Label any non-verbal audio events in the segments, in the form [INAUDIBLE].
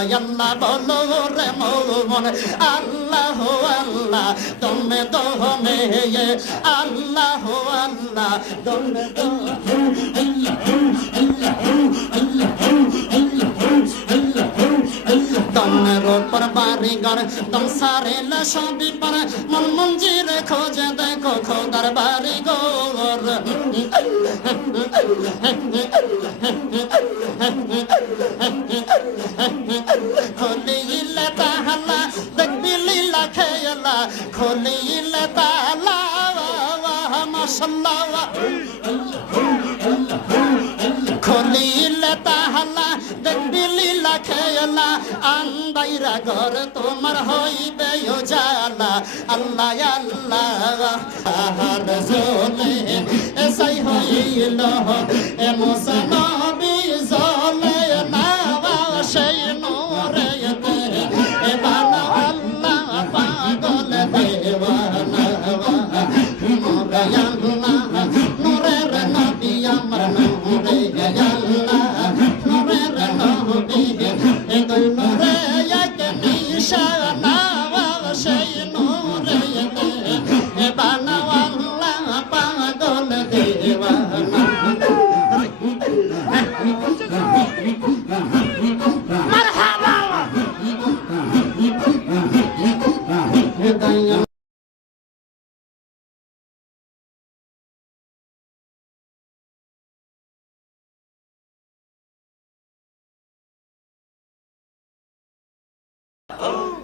আল্লাহ বলো রে মৌমন আল্লাহ আল্লাহ তুমি তো মেয়ে আল্লাহ আল্লাহ তুমি তো তোমার উপর বাড়ি ঘর তুম সারে সবই পর। মন মঞ্জির খোঁজে দেখো খোদার বাড়ি গোর খলিলে তাহলা, দেখবি লীলা খেলা। খলিলে তাহলা, মশাল্লাহ। খলিলে তাহলা, দেখবি আন্দাইরা ঘর তোমার হইবে জালা আল্লাহ আল্লাহ আহার জলে এসাই হইল। এ মুসনবি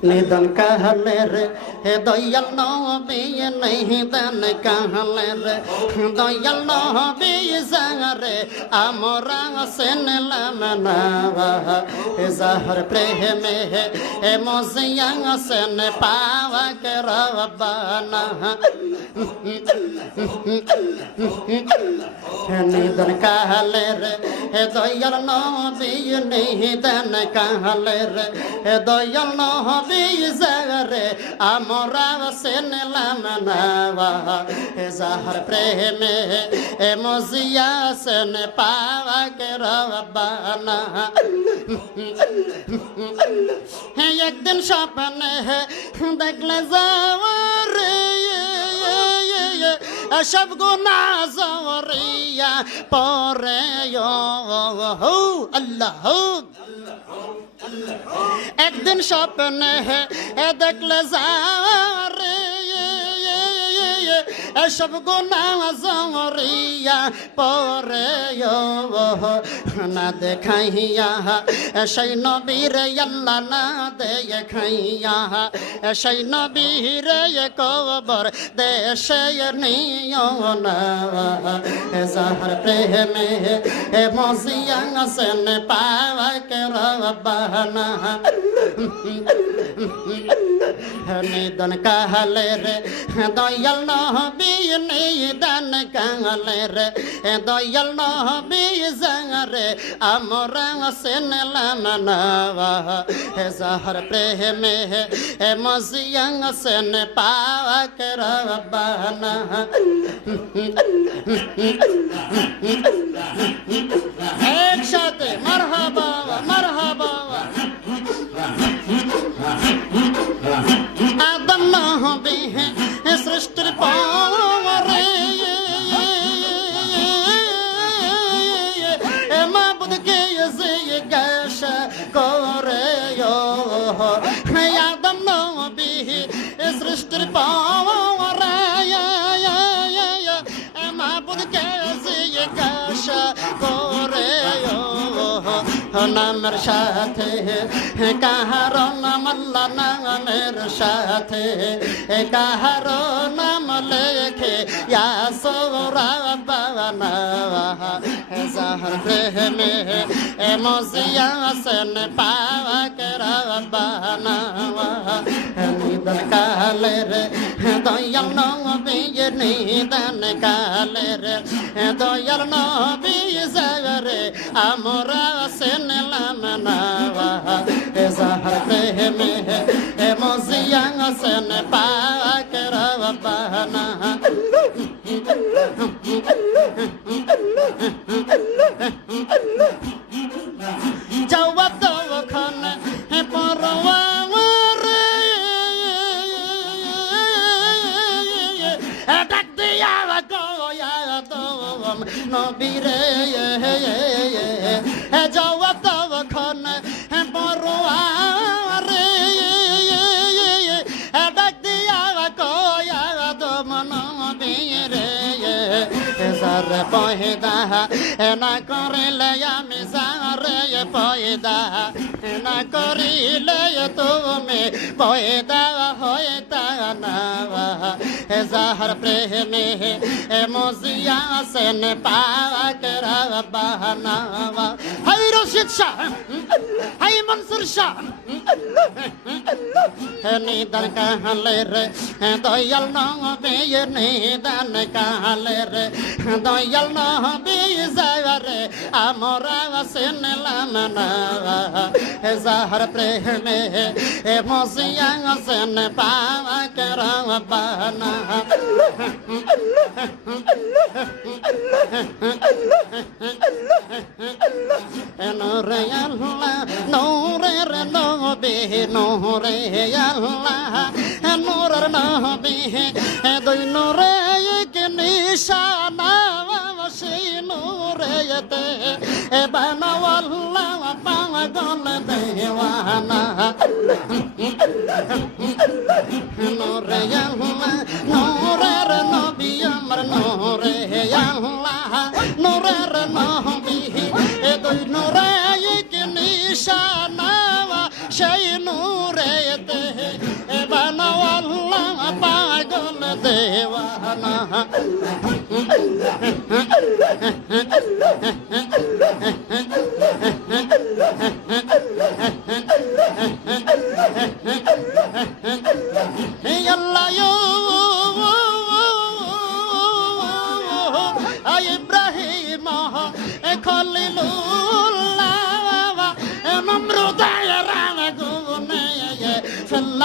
নিদন কাহলে রে? হে দয়াল নবী, নিদন কাহলে রে? দয়াল নবী জারে আমরা সেনলাম না জাহর প্রেমে হে হে মজিয়া সেন পাওয়াক রবানা নিদন কাহলে রে? হে দয়াল নবী, নিদন কাহলে রে? হে দয়াল নবী জাগরে আমরা সেনলাম নাওয়া। হে জাহর প্রেমে এ মজিয়া সেন পাওয়া কে রব্বানা। হে একদিন স্বপ্নে দেখলে যাওয়ার সব গুণা জরিয়া পরে। আল্লাহ। একদিন স্বপ্নে দেখলে যারে এসব গুণা জরিয়া পরে না দেখাইয়া, সেই নবীর আল্লাহ না দেখাইয়া, সেই নবীর কবর দেশে নিও না। জাহর প্রেমে মজিয়া সেন পাওয়া কে রব্বানা নিদন কাহলে রে দয়াল নহবি নিদন কাহলে রে দয়াল নহবি রে আমরা সেনলাম জাহর প্রেমে হে মজিয়া সেন পাওয়া কে রব্বানা একসাথে মারহাবা মারহাবা আদম নহবে নামের সাথে কাহার নাম আল্লাহ নামের সাথে কাহার নাম লেখে ইয়াসোরা বাবানা জাহর প্রেমে এ মজিয়া সেন পাওয়া কে রব্বানা নিদন কালে রে দয়াল নবী নিদন কালে রে দয়াল নবী জাগরে আমরা সেন লামনাওয়া এ জাহর প্রেমে এ বাহানা যাওয়া দখানা পরওয়া ডাক দিয়া গয়া তো নবীরে সার পয়দা না করিলে আমি সারে পয়দা না করিলে তুমি পয়দা হইতা না যাহার প্রেমে মজিয়া সেন পাকের বাহানাওয়া হাই রশিদ শাহ হাই মনসুর শাহ। নিদান কাহালে রে দয়াল নবে নিদান কাহালে রে দয়াল নবে যারে আমরা সেনলাম না। যাহার প্রেমে মজিয়া সেন পাকের বাহানা নূরে আল্লাহ নূরের নবী, নূরে আল্লাহ, নূরের নবী, দুই নূরে এক নিশানা, সেই নূরেতে বানাওয়াল্লাহ পাগল দেওয়ানা। নূরে আল্লাহ, নূরের নবী, আমার নূরে আল্লাহ, নূরের নবী, দুই নূরে নিশানা সেই নূরেতে বানাওয়াল্লাহ পাগল দেওয়ানা Hey Allah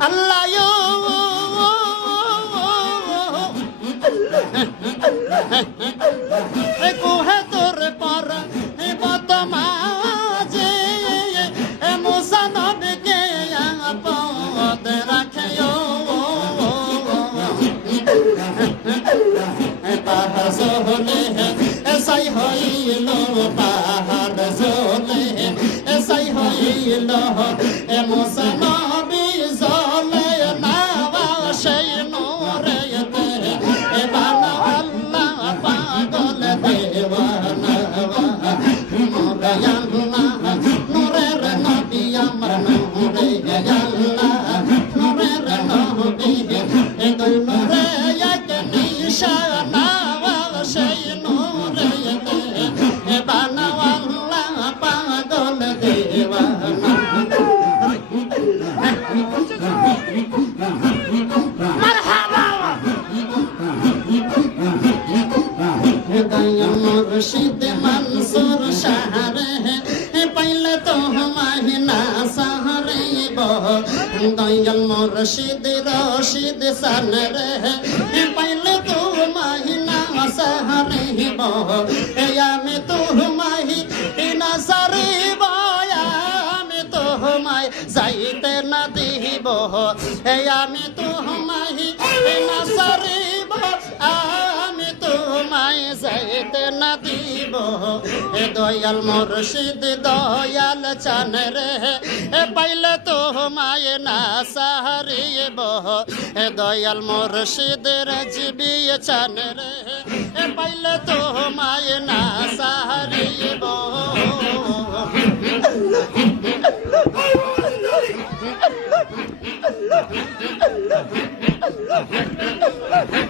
আল্লাহ কুহে তোর পর এ বদমাজে এ মুসা নবীকে আপদ রাখে পাহাড় জোলে এসাই হইল পাহাড় জোলে এসাই হইল রশিদ সানরে পাইলে তো মাহিনা সাহরে আমি তো মাহি না সারি আমি তো মাই, যাইতে না দিব আমি তো মাহি না সারিব আমি তোমায় যাইতে না দিব দয়াল মুর্শিদ, দয়াল চান রে পাইলে তোমায় না সাহারিব এ দয়াল মুর্শিদ রাজবি চান রে। এ তো মায় না সাহারিব হাই [LAUGHS]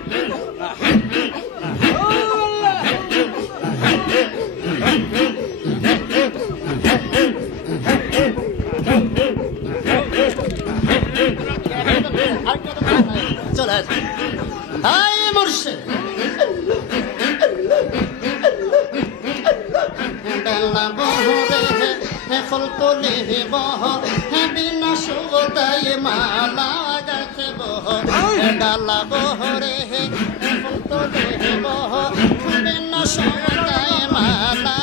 মালা গাছে বহ ডালা বহরে বহ বিনা সুদাই মালা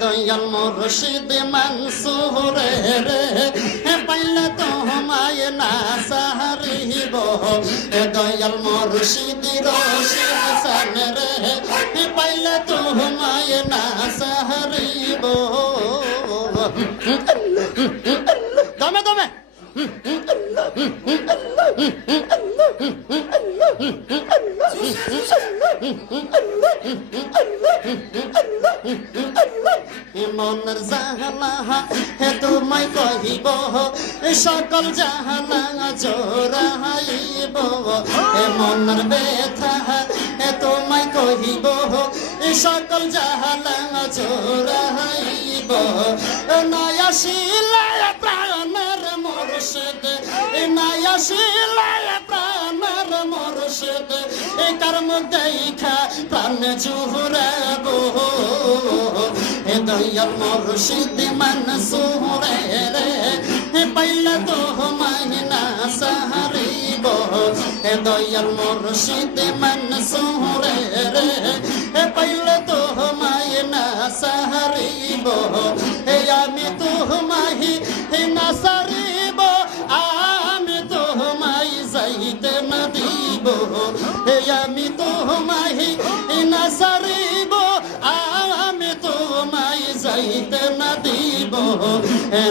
দয়াল মুর্শিদ মনসুরে রে পাইলে তো মায় না সাহারিব। দয়াল মুর্শিদ, রশিদ সান রে। পাইলে তো মায় না সাহারিব। দমে দমে। মনের জাহালা, হে তোমায় কহিব সকল জাহালা জোরাইব হে মনের ব্যথা, হে তোমায় কহিব সকল জাহালা জোরাইব নয়া শিলায় প্রাণের মুর্শিদ নয়া শিলায় প্রাণের মুর্শিদ, এ কর্ম দেখা প্রাণ জুহরাব দয়াল মুর্শিদ মনসুরে রে। পাইলা তো মহিনা সাহারিব। হে দয়াল মুর্শিদ মনসুরে রে। পাইলা তো মাহিনা সাহারিব। হে আমি তো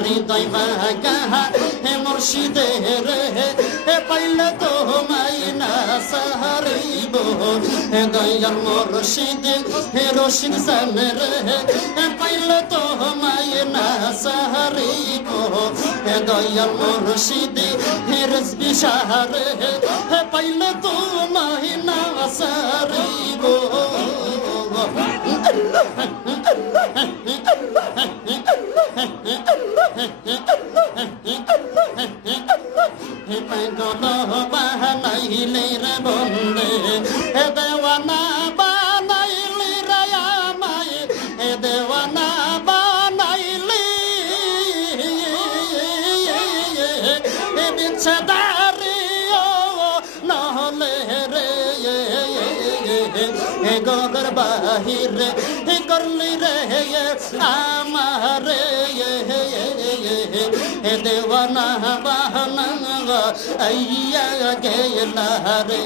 হৃদয় বাগা হে মুর্শিদে রে, হে পাইলে তো মাই না সাহারিব। হে দয়াল মুর্শিদ, হে রশিদ সান রে, হে পাইলে তো মাই না সাহারিব। হে দয়াল মুর্শিদ, হে রসবি সাহারে হে পাইলে তো মাই না সাহারিব হে পাগল বানাইলে রে বন্দে হে দেওয়ানা বানাইলি রে আমায় হে দেওয়ানা বানাইলি হে বিচ্ছেদারি ও নহলে রে হে গগর বাহিরে করলি দেওয়ানা বাহানা আইয়া গেলা রে।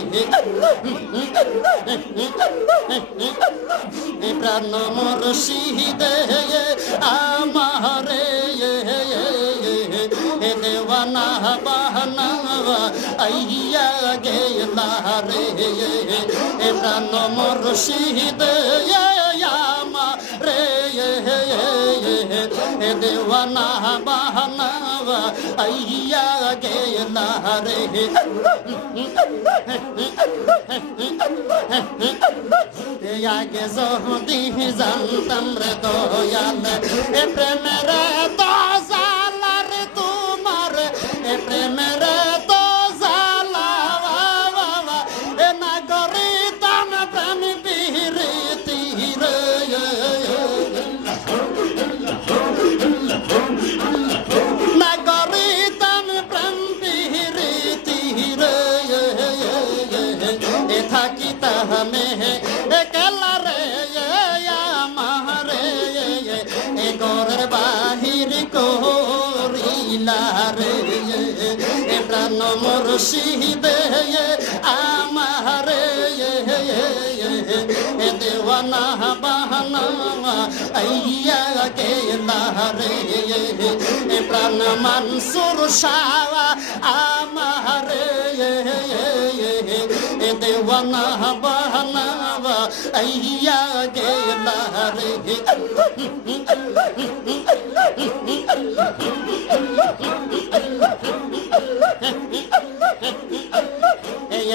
প্রাণ মুর্শিদে আমারে হে দেওয়ানা বাহানা আইয়া গেলা রে। প্রাণ মুর্শিদে আমারে হে দেওয়ানা বাহানা আইয়া গেলা রে আগে যদি জানতাম রে দয়াল প্রেমের তো করিলা রে এ প্রাণ আমারে দেওয়ানা বাহানা আইয়া কে রে এ প্রাণ মানসুর শাহ আমারে দেওয়ানা বাহানা আইয়া গেলা রে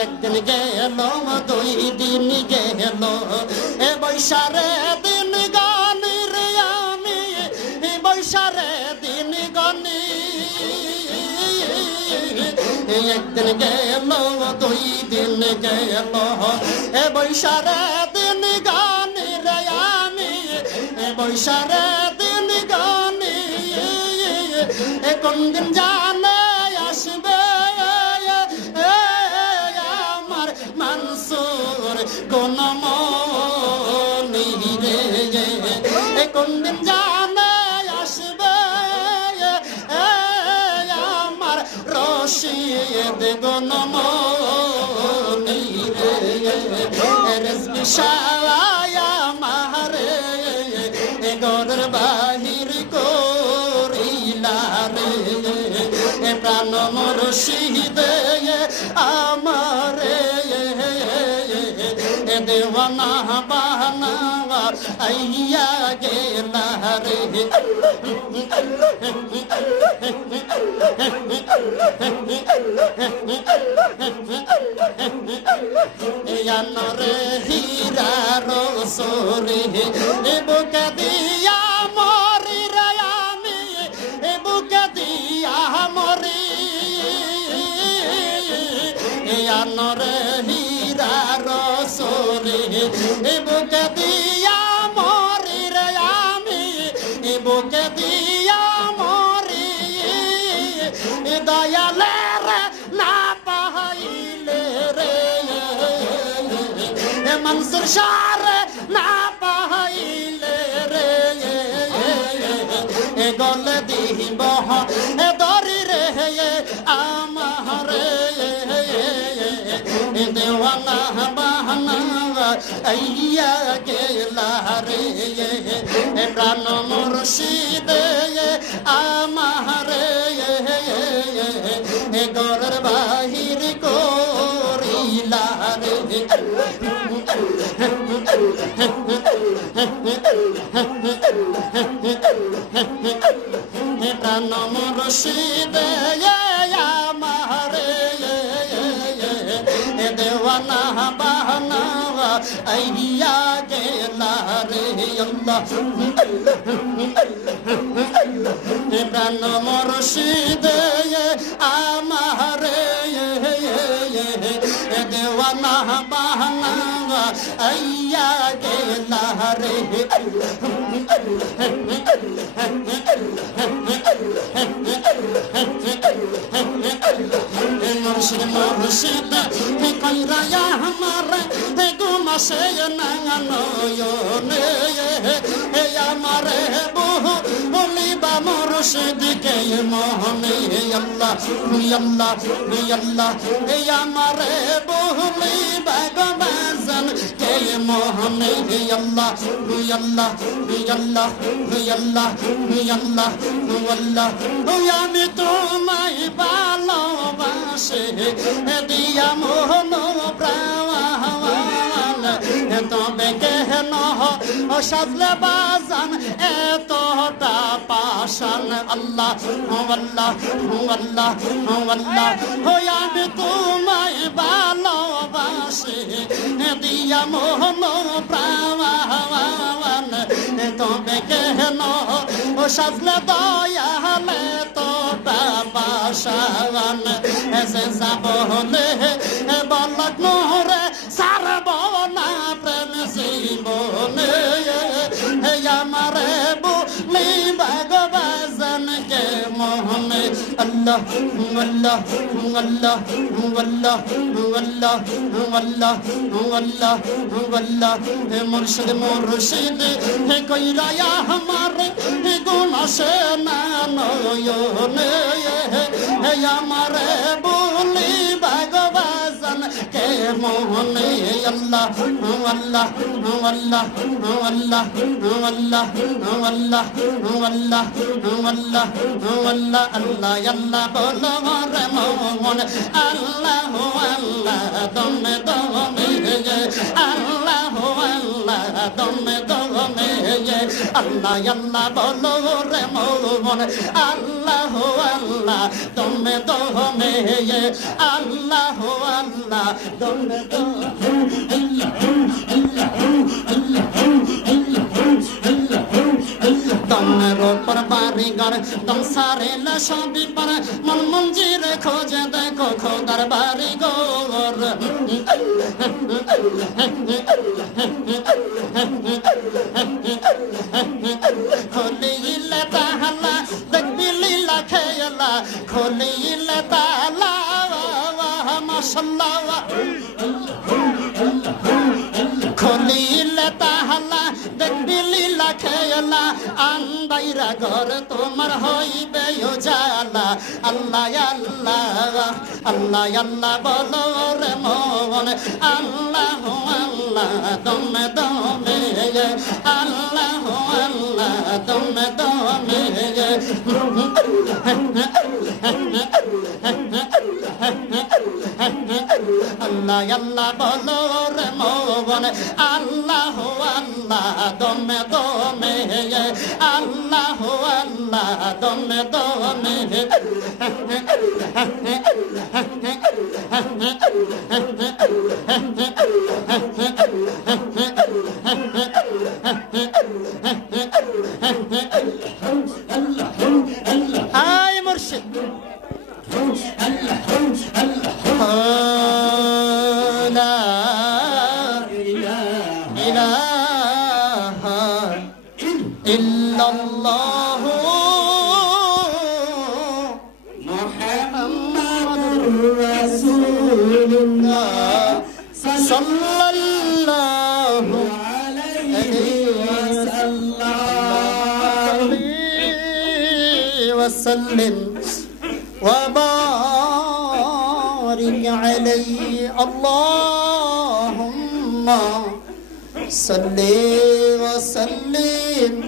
একদিন গেল দুই দিন গেল এ বৈশারে দিন গানি একদিন গেল, দুই দিন গেল। এ বৈশারে দিন গানি রে আমি, এ বৈশারে দিন গানি, এ কোন দিন জানে আসবে? আমার মানসুর কোন মনি রে। এ কোন দিন জানে মুর্শিদ গণমনি রে। শালায়া মাহারে। গর বাহির করিলা রে। প্রাণ দে আমারে। देवना बहना अहिया के लहर रे हीरा रो सोरे बुक दिया मोरी रयानी बुक दिया मोरी रे বুকে দিয়া মরি রে আমি বুকে দিয়া মরি দয়ালে রে না পাইলে রে। মনসুর শাহ না দেওয়ানা বাহানা আইয়া গেলা রে প্রাণ মুর্শিদে আমারে গরের বাহির করিলা রে প্রাণ মুর্শিদে আমারে बहना अहिया जे लारे अल्लाह প্রাণ মরশিদ আমারে दे वना बहना अया के लहरे मुर्शिद मुर्शिद हे कोई राया हमारे हे गुम से नंगनो यो ने हे हमारे बहु বলিবা মুর্শিদ কে মোহনে আল্লাহ আল্লাহ আল্লাহ হে আমারে কে মোহনে আল্লাহ আল্লাহ আল্লাহ আল্লাহ আল্লাহ আল্লাহ আমি তোমায় ভালোবাসে দিয়া মোহন প্রাণ সাজলে বাজান এতটা পাশান আল্লাহ আল্লাহ আল্লাহ আল্লাহ। হই আমি তোমায় ভালোবাসে দিয়া মোহন প্রাণ তবে কেন? সাজলে দয়ালে তোটা বাসান এসে যাবলে বলক আল্লাহ আল্লাহ আল্লাহ আল্লাহ আল্লাহ আল্লাহ আল্লাহ আল্লাহ হে মুর্শিদ মুর্শিদ, হে কইরা আমারে হে গুণ সে না নয়নে। হে মোহনে আল্লাহ আল্লাহ আল্লাহ আল্লাহ আল্লাহ আল্লাহ আল্লাহ আল্লাহ আল্লাহ আল্লাহ আল্লাহ বলো রে মোহন আল্লাহ আল্লাহ দমে দমে আল্লাহ আল্লাহ বলো রে মন আল্লাহ আল্লাহ দমে দমে আল্লাহ আল্লাহ দমে দমের ওপর বাড়িঘর দম সারে সবই পারে মন মঞ্জির খোঁজে দেখো খোদার বাড়ি গোর খলিলে তাহলা, দেখবি লীলা খেলা। খলিলে তাহলা মশাল্লাহ লীলা আন্দাইরা ঘর তোমার হইবে জালা আল্লাহ আল্লাহ আল্লাহ আল্লাহ বলো রে মন। আল্লাহ আল্লাহ, দমে দমে। আল্লাহ আল্লাহ, দমে দমে। আল্লাহ আল্লাহ বলো রে মন। আল্লাহ আল্লাহ, দমে দমে। আল্লাহ আল্লাহ দমে দমে। আয় الله محمد رسول الله صلى الله عليه وسلم وبارك عليه اللهم صل وسلم